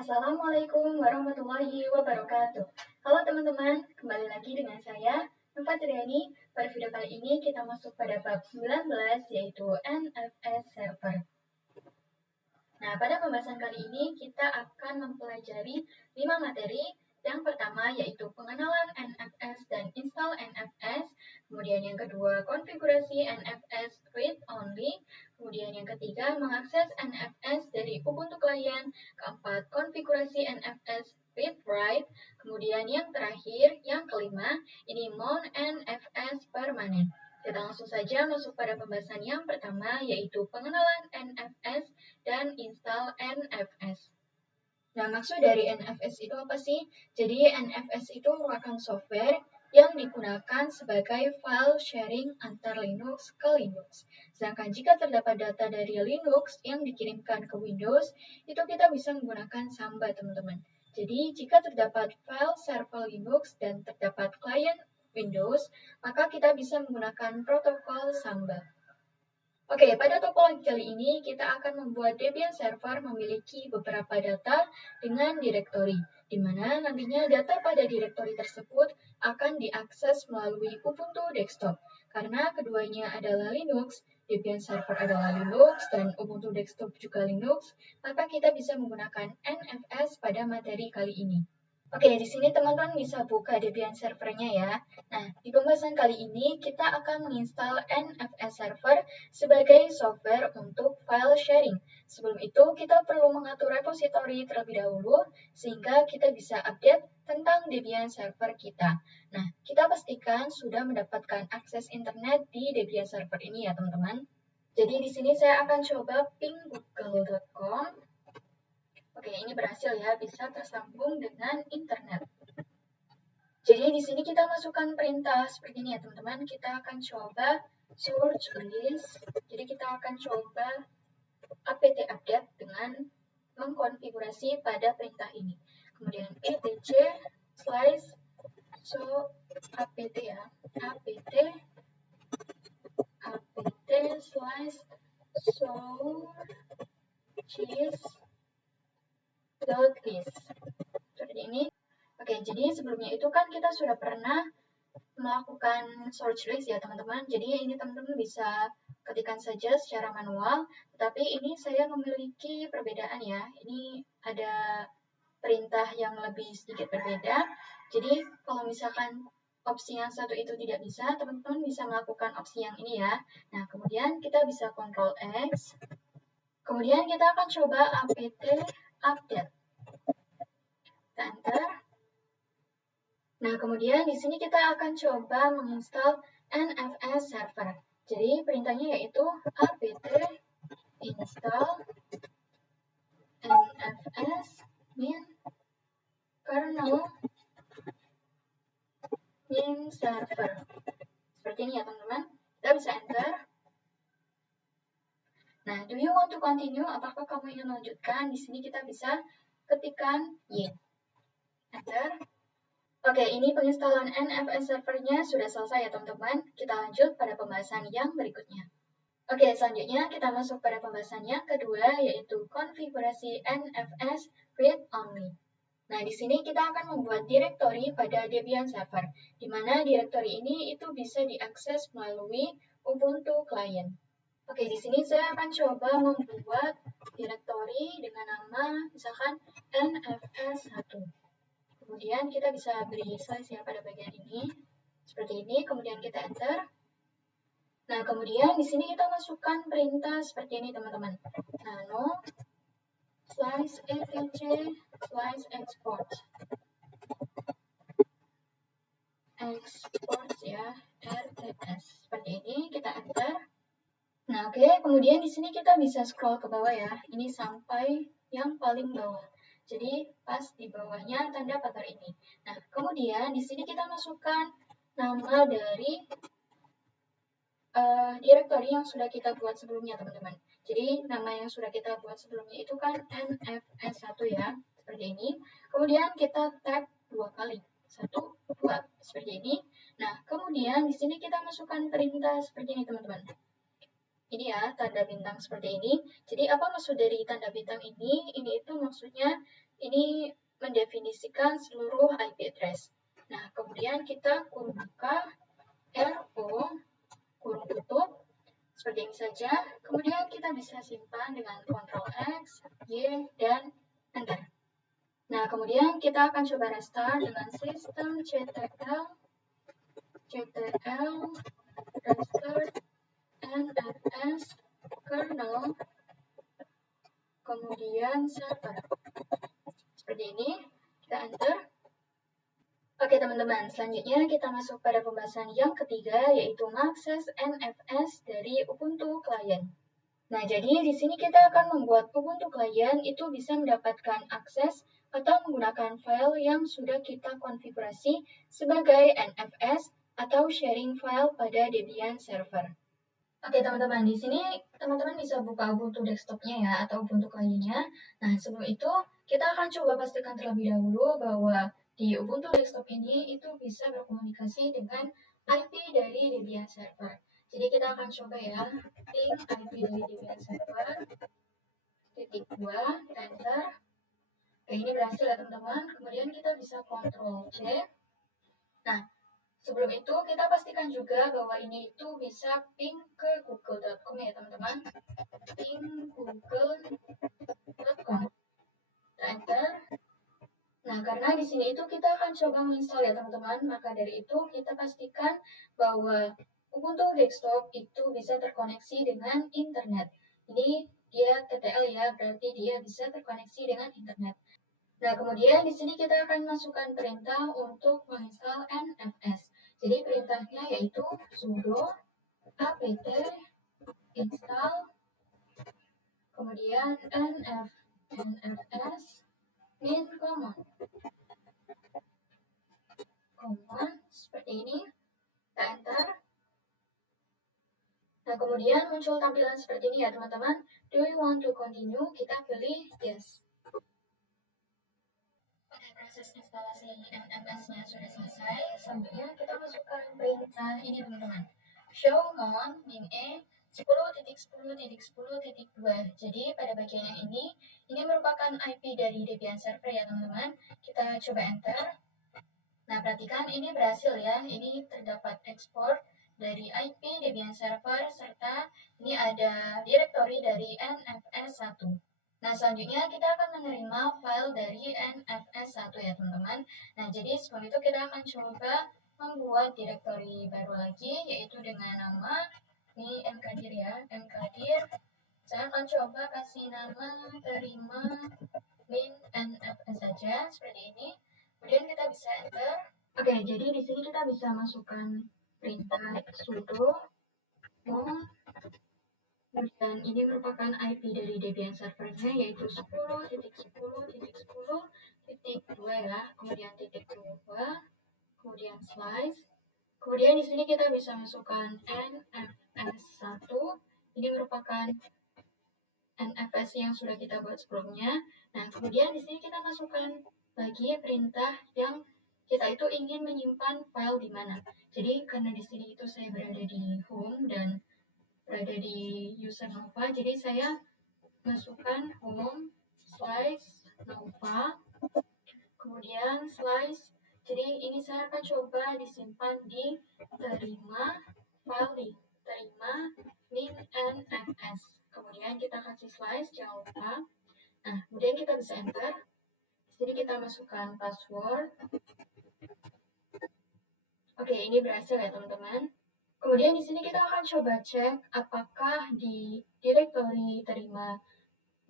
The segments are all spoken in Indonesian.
Assalamualaikum warahmatullahi wabarakatuh. Halo teman-teman, kembali lagi dengan saya, Nova Triani. Pada video kali ini kita masuk pada bab 19 yaitu NFS Server. Nah, pada pembahasan kali ini kita akan mempelajari 5 materi. Yang pertama yaitu pengenalan NFS dan install NFS. Kemudian yang kedua, konfigurasi NFS read only. Kemudian yang ketiga, mengakses NFS dari Ubuntu Client. Keempat, konfigurasi NFS read write. Kemudian yang terakhir, yang kelima, ini mount NFS permanen. Kita langsung saja masuk pada pembahasan yang pertama, yaitu pengenalan NFS dan install NFS. Nah, maksud dari NFS itu apa sih? Jadi, NFS itu merupakan software yang digunakan sebagai file sharing antar Linux ke Linux. Sedangkan jika terdapat data dari Linux yang dikirimkan ke Windows, itu kita bisa menggunakan Samba, teman-teman. Jadi, jika terdapat file server Linux dan terdapat klien Windows, maka kita bisa menggunakan protokol Samba. Oke, pada topologi kali ini kita akan membuat Debian server memiliki beberapa data dengan direktori, di mana nantinya data pada direktori tersebut akan diakses melalui Ubuntu Desktop. Karena keduanya adalah Linux, Debian server adalah Linux, dan Ubuntu Desktop juga Linux, maka kita bisa menggunakan NFS pada materi kali ini. Oke, di sini teman-teman bisa buka Debian servernya ya. Nah, di pembahasan kali ini kita akan menginstal NFS Server sebagai software untuk file sharing. Sebelum itu, kita perlu mengatur repository terlebih dahulu sehingga kita bisa update tentang Debian server kita. Nah, kita pastikan sudah mendapatkan akses internet di Debian server ini ya, teman-teman. Jadi di sini saya akan coba ping google.com. Oke, ini berhasil ya, bisa tersambung dengan internet. Jadi di sini kita masukkan perintah seperti ini ya teman-teman. Kita akan coba search list. Jadi kita akan coba apt update dengan mengkonfigurasi pada perintah ini. Kemudian etc slice so apt ya. apt slice so cheese list. Seperti ini. Oke, jadi sebelumnya itu kan kita sudah pernah melakukan search list ya teman-teman. Jadi ini teman-teman bisa ketikkan saja secara manual. Tetapi ini saya memiliki perbedaan ya. Ini ada perintah yang lebih sedikit berbeda. Jadi kalau misalkan opsi yang satu itu tidak bisa, teman-teman bisa melakukan opsi yang ini ya. Nah, kemudian kita bisa Ctrl X. Kemudian kita akan coba apt update. Enter. Nah, kemudian di sini kita akan coba menginstal NFS Server. Jadi perintahnya yaitu apt install NFS min kernel min server. Seperti ini ya teman-teman. Kita bisa enter. Nah, do you want to continue? Apakah kamu ingin melanjutkan? Di sini kita bisa ketikkan Y. Enter. Oke, ini penginstalan NFS servernya sudah selesai ya teman-teman. Kita lanjut pada pembahasan yang berikutnya. Oke, selanjutnya kita masuk pada pembahasan yang kedua, yaitu konfigurasi NFS read only. Nah, di sini kita akan membuat direktori pada Debian server, di mana direktori ini itu bisa diakses melalui Ubuntu Client. Oke, di sini saya akan coba membuat direktori dengan nama misalkan NFS1. Kemudian kita bisa beri slice ya pada bagian ini, seperti ini. Kemudian kita enter. Nah, kemudian di sini kita masukkan perintah seperti ini teman-teman. Nano slice etc slice export. Export ya, rts. Seperti ini kita enter. Nah, oke. Kemudian di sini kita bisa scroll ke bawah ya. Ini sampai yang paling bawah. Jadi pas di bawahnya tanda pagar ini. Nah, kemudian di sini kita masukkan nama dari direktori yang sudah kita buat sebelumnya, teman-teman. Jadi nama yang sudah kita buat sebelumnya itu kan NFS1 ya, seperti ini. Kemudian kita tag 2 kali. 1, 2, seperti ini. Nah, kemudian di sini kita masukkan perintah seperti ini, teman-teman. Ini ya, tanda bintang seperti ini. Jadi apa maksud dari tanda bintang ini? Ini itu maksudnya ini mendefinisikan seluruh IP address. Nah, kemudian kita kurung buka RO kurung tutup seperti ini saja. Kemudian kita bisa simpan dengan Ctrl X, Y, dan Enter. Nah, kemudian kita akan coba restart dengan systemctl restart NFS kernel kemudian server. Seperti ini, kita enter. Oke teman-teman, selanjutnya kita masuk pada pembahasan yang ketiga, yaitu mengakses NFS dari Ubuntu Client. Nah, jadi di sini kita akan membuat Ubuntu Client itu bisa mendapatkan akses atau menggunakan file yang sudah kita konfigurasi sebagai NFS atau sharing file pada Debian server. Oke teman-teman, di sini teman-teman bisa buka Ubuntu desktopnya ya, atau Ubuntu client-nya. Nah, sebelum itu kita akan coba pastikan terlebih dahulu bahwa di Ubuntu desktop ini itu bisa berkomunikasi dengan IP dari Debian server. Jadi kita akan coba ya, ping IP dari Debian server, /2, kita enter. Oke, ini berhasil ya teman-teman. Kemudian kita bisa Ctrl C. Nah, sebelum itu, kita pastikan juga bahwa ini itu bisa ping ke google.com ya teman-teman. Ping google.com. Enter. Nah, karena di sini itu kita akan coba menginstal ya teman-teman, maka dari itu kita pastikan bahwa Ubuntu desktop itu bisa terkoneksi dengan internet. Ini dia TTL ya, berarti dia bisa terkoneksi dengan internet. Nah, kemudian di sini kita akan masukkan perintah untuk menginstal NFS. Jadi perintahnya yaitu sudo apt install kemudian nfs min command seperti ini. Kita enter. Nah, kemudian muncul tampilan seperti ini ya teman-teman. Do you want to continue? Kita pilih yes. Proses instalasi NFS-nya sudah selesai. Selanjutnya kita masukkan perintah ini teman-teman. Show on min e 10.10.10.2. Jadi pada bagian yang ini merupakan IP dari Debian server ya teman-teman. Kita coba enter. Nah, perhatikan ini berhasil ya. Ini terdapat ekspor dari IP Debian server serta ini ada direktori dari NFS1. Nah, selanjutnya kita akan menerima file dari NFS1 ya teman-teman. Nah, jadi sebelum itu kita akan coba membuat direktori baru lagi, yaitu dengan nama, ini mkdir ya, mkdir. Saya akan coba kasih nama terima min nfs saja, seperti ini. Kemudian kita bisa enter. Oke, jadi di sini kita bisa masukkan perintah sudo on. Dan ini merupakan IP dari Debian servernya yaitu 10.10.10.2 ya, kemudian .2, kemudian slice. Kemudian di sini kita bisa masukkan nfs1. Ini merupakan NFS yang sudah kita buat sebelumnya. Nah, kemudian di sini kita masukkan lagi perintah yang kita itu ingin menyimpan file di mana. Jadi karena di sini itu saya berada di home dan berada di user Nova, jadi saya masukkan home slice Nova, kemudian slice. Jadi ini saya akan coba disimpan di terima file di terima min nfs. Kemudian kita kasih slice, jangan lupa. Nah, kemudian kita bisa enter. Di sini kita masukkan password. Oke, ini berhasil ya teman-teman. Kemudian di sini kita akan coba cek apakah di direktori terima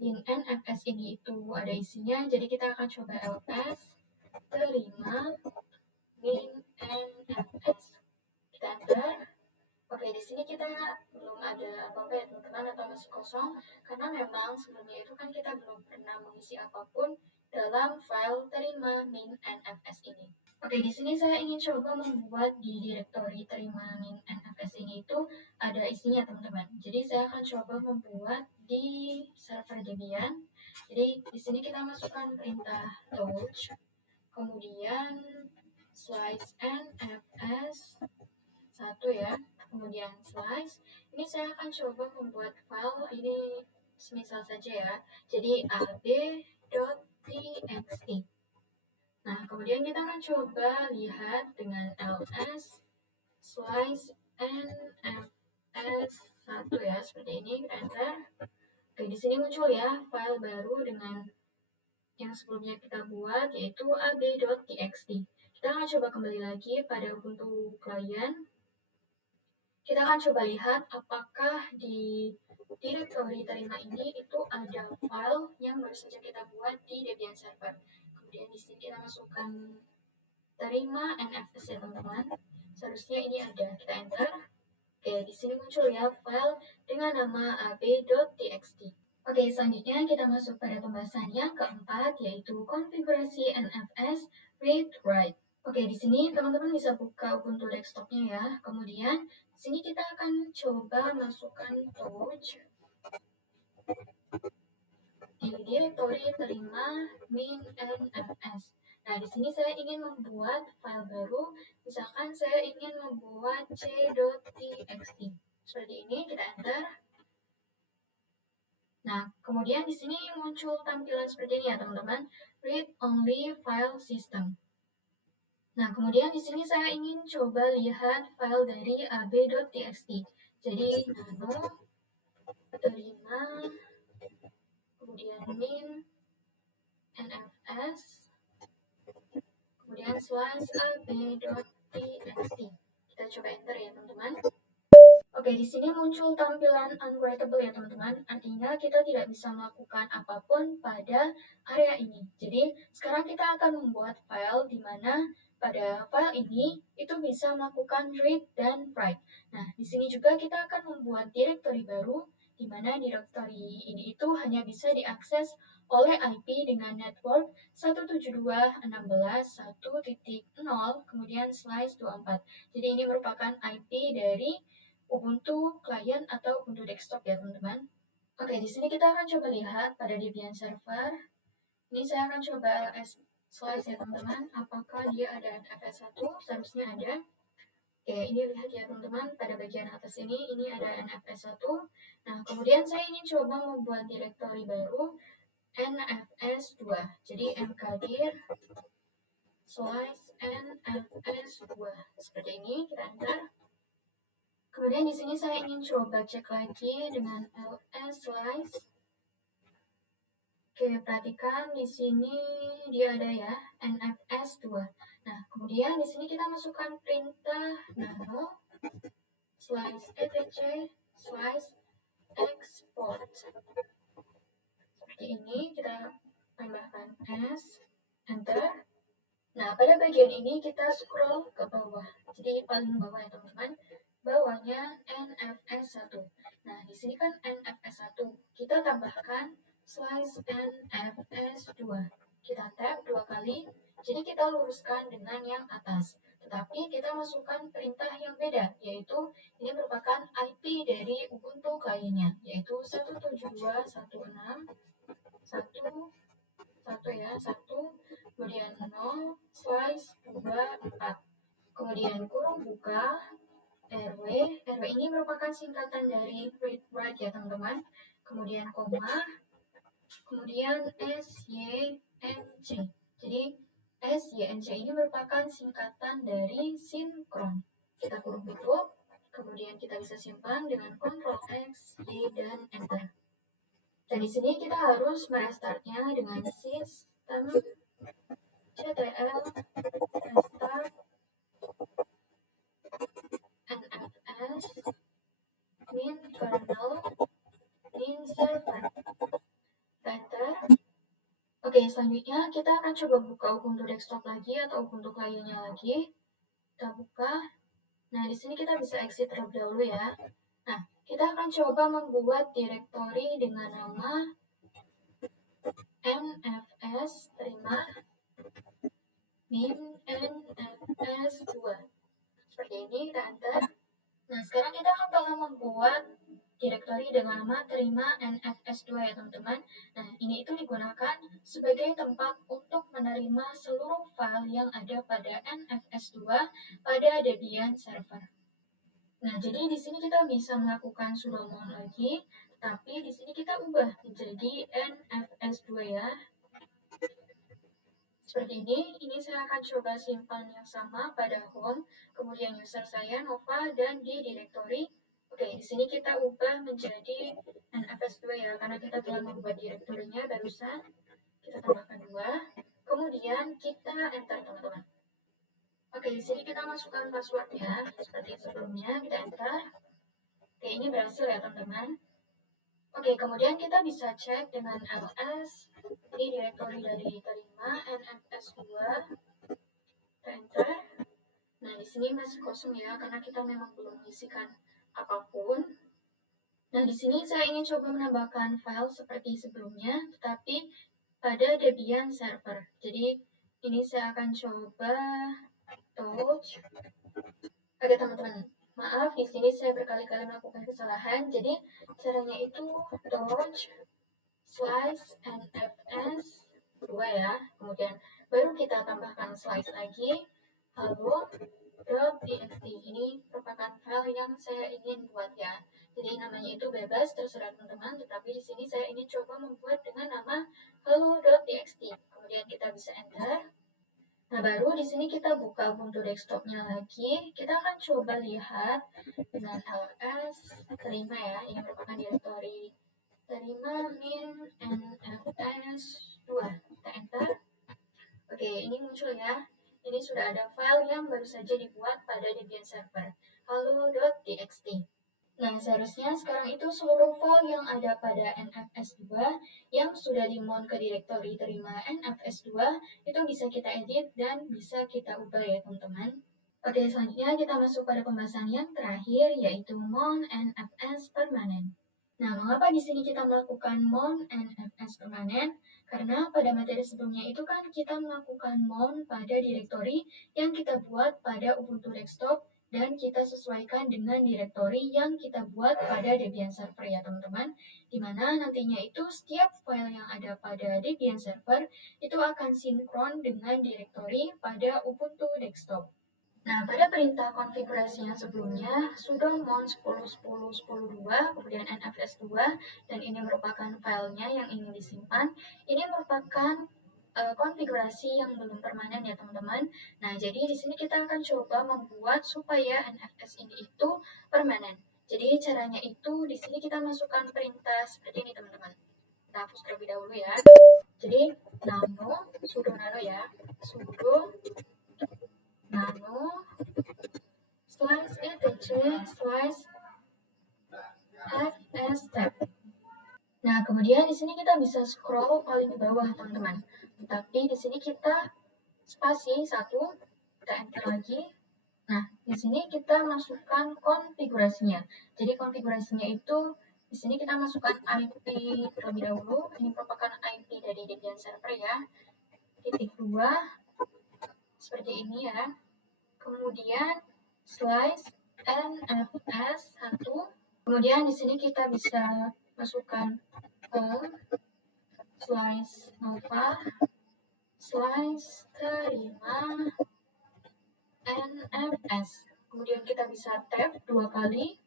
min nfs ini itu ada isinya. Jadi kita akan coba ls terima min nfs. Kita enter. Oke, di sini kita belum ada apa-apa ya teman-teman, atau masih kosong, karena memang sebelumnya itu kan kita belum pernah mengisi apapun dalam file terima min nfs ini. Oke, di sini saya ingin coba membuat di direktori terima min nfs ini itu ada isinya teman-teman. Jadi saya akan coba membuat di server Debian. Jadi di sini kita masukkan perintah touch, kemudian slice nfs 1 ya, kemudian slice. Ini saya akan coba membuat file ini semisal saja ya. Jadi ab.nfs Nah, kemudian kita akan coba lihat dengan ls slice nfs1 ya, seperti ini, kita enter. Oke, di sini muncul ya file baru dengan yang sebelumnya kita buat, yaitu ab.txt. Kita akan coba kembali lagi pada Ubuntu client. Kita akan coba lihat apakah di directory terima ini itu ada file yang baru saja kita buat di Debian server. Kemudian di sini kita masukkan terima nfs ya teman-teman. Seharusnya ini ada. Kita enter. Oke, di sini muncul ya file dengan nama ab.txt. Oke, selanjutnya kita masuk pada pembahasan yang keempat, yaitu konfigurasi NFS read write. Oke, di sini teman-teman bisa buka Ubuntu desktopnya ya. Kemudian di sini kita akan coba masukkan touch di directory terima min nfs. Nah, di sini saya ingin membuat file baru. Misalkan saya ingin membuat c.txt. Seperti ini, kita enter. Nah, kemudian di sini muncul tampilan seperti ini ya, teman-teman. Read only file system. Nah, kemudian di sini saya ingin coba lihat file dari ab.txt. Jadi, nano, terima, kemudian min, nfs, kemudian slash ab.txt. Kita coba enter ya, teman-teman. Oke, di sini muncul tampilan unwritable ya teman-teman. Artinya kita tidak bisa melakukan apapun pada area ini. Jadi sekarang kita akan membuat file di mana pada file ini itu bisa melakukan read dan write. Nah, di sini juga kita akan membuat directory baru di mana directory ini itu hanya bisa diakses oleh IP dengan network 172.16.1.0 kemudian slash 24. Jadi ini merupakan IP dari Ubuntu client atau Ubuntu desktop ya teman-teman. Oke, di sini kita akan coba lihat pada Debian server. Ini saya akan coba ls slice ya teman-teman. Apakah dia ada NFS1? Seharusnya ada. Oke, ini lihat ya teman-teman. Pada bagian atas ini ada NFS1. Nah, kemudian saya ingin coba membuat directory baru NFS2. Jadi mkdir slice NFS2. Seperti ini, kita enter. Kemudian di sini saya ingin coba cek lagi dengan ls slice. Oke, perhatikan di sini dia ada ya, nfs2. Nah, kemudian di sini kita masukkan perintah nano slice etc slice export. Seperti ini, kita tambahkan s, enter. Nah, pada bagian ini kita scroll ke bawah. Jadi paling bawah ya teman-teman. Bawahnya NFS1. Nah, di sini kan NFS1. Kita tambahkan slice NFS2. Kita tap 2 kali. Jadi kita luruskan dengan yang atas. Tetapi kita masukkan perintah yang beda, yaitu ini merupakan IP dari Ubuntu kliennya, yaitu 172.168.1 ya, 1, kemudian 0, slice 24. Kemudian kurung buka, RW. RW ini merupakan singkatan dari read write ya teman-teman. Kemudian koma, kemudian SYNC. Jadi SYNC ini merupakan singkatan dari sinkron. Kita kurung tutup, kemudian kita bisa simpan dengan Ctrl X, Y, dan Enter. Dan di sini kita harus merestartnya dengan sistem ctl restart nfs min kernel min server. Enter. Oke, selanjutnya kita akan coba buka Ubuntu desktop lagi atau Ubuntu kliennya lagi. Kita buka. Nah, di sini kita bisa exit terlebih dahulu ya. Nah, kita akan coba membuat directory dengan nama nfs terima min nfs2. Seperti ini, kita enter. Nah, sekarang kita akan coba membuat directory dengan nama terima nfs2 ya teman-teman. Nah, ini itu digunakan sebagai tempat untuk menerima seluruh file yang ada pada nfs2 pada Debian server. Nah, jadi di sini kita bisa melakukan sudo mount lagi, tapi di sini kita ubah menjadi nfs2 ya. Seperti ini saya akan coba simpan yang sama pada home, kemudian user saya Nova dan di directory. Oke, di sini kita ubah menjadi NFS2 ya, karena kita telah membuat direktorinya barusan. Kita tambahkan 2, kemudian kita enter teman-teman. Oke, di sini kita masukkan passwordnya, seperti sebelumnya, kita enter. Oke, ini berhasil ya teman-teman. Oke, kemudian kita bisa cek dengan ls di directory dari terima nfs2, kita enter. Nah, di sini masih kosong ya, karena kita memang belum mengisikan apapun. Nah, di sini saya ingin coba menambahkan file seperti sebelumnya, tetapi pada Debian server. Jadi, ini saya akan coba touch. Oke, teman-teman. Maaf, di sini saya berkali-kali melakukan kesalahan. Jadi, caranya itu touch slice nfs 2 ya. Kemudian baru kita tambahkan slice lagi. Hello.txt ini merupakan file yang saya ingin buat ya. Jadi namanya itu bebas, terserah teman-teman. Tetapi di sini saya ingin coba membuat dengan nama hello.txt. Kemudian kita bisa enter. Nah, baru di sini kita buka Ubuntu desktopnya lagi. Kita akan coba lihat dengan ls terima ya. Ini merupakan directory terima min nfs2. Kita enter. Oke, ini muncul ya. Ini sudah ada file yang baru saja dibuat pada Debian server, hello.txt. Nah, seharusnya sekarang itu seluruh file yang ada pada NFS2 yang sudah dimount ke direktori terima NFS2 itu bisa kita edit dan bisa kita ubah ya teman-teman. Oke, selanjutnya kita masuk pada pembahasan yang terakhir yaitu mount NFS permanen. Nah, mengapa di sini kita melakukan mount NFS permanen? Karena pada materi sebelumnya itu kan kita melakukan mount pada direktori yang kita buat pada Ubuntu desktop dan kita sesuaikan dengan direktori yang kita buat pada Debian server ya teman-teman. Dimana nantinya itu setiap file yang ada pada Debian server itu akan sinkron dengan direktori pada Ubuntu desktop. Nah, pada perintah konfigurasi yang sebelumnya, sudo mount 10.10.10.2, kemudian nfs2, dan ini merupakan filenya yang ingin disimpan. Ini merupakan konfigurasi yang belum permanen ya teman-teman. Nah, jadi di sini kita akan coba membuat supaya nfs ini itu permanen. Jadi caranya itu di sini kita masukkan perintah seperti ini teman-teman. Kita hapus terlebih dahulu ya. Jadi sudo nano ya, sudo nano slice etc slice fs tab. Nah, kemudian di sini kita bisa scroll paling ke bawah, teman-teman. Tapi di sini kita spasi 1, kita enter lagi. Nah, di sini kita masukkan konfigurasinya. Jadi konfigurasinya itu di sini kita masukkan IP terlebih dahulu. Ini merupakan IP dari Debian server ya. _2 seperti ini ya. Kemudian slice nfs1. Kemudian di sini kita bisa masukkan slice nova, slice terima nfs. Kemudian kita bisa tab 2 kali.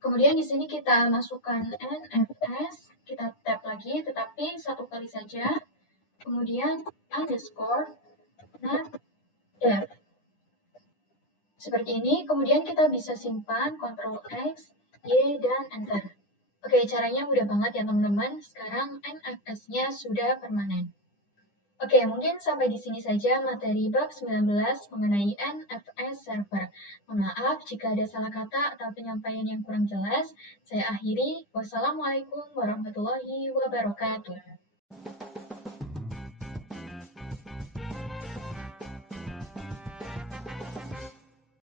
Kemudian di sini kita masukkan nfs, kita tab lagi, tetapi 1 kali saja. Kemudian underscore net dev. Seperti ini, kemudian kita bisa simpan, Ctrl X, Y, dan Enter. Oke, caranya mudah banget ya teman-teman. Sekarang NFS-nya sudah permanen. Oke, mungkin sampai di sini saja materi bab 19 mengenai NFS server. Mohon maaf jika ada salah kata atau penyampaian yang kurang jelas. Saya akhiri. Wassalamualaikum warahmatullahi wabarakatuh.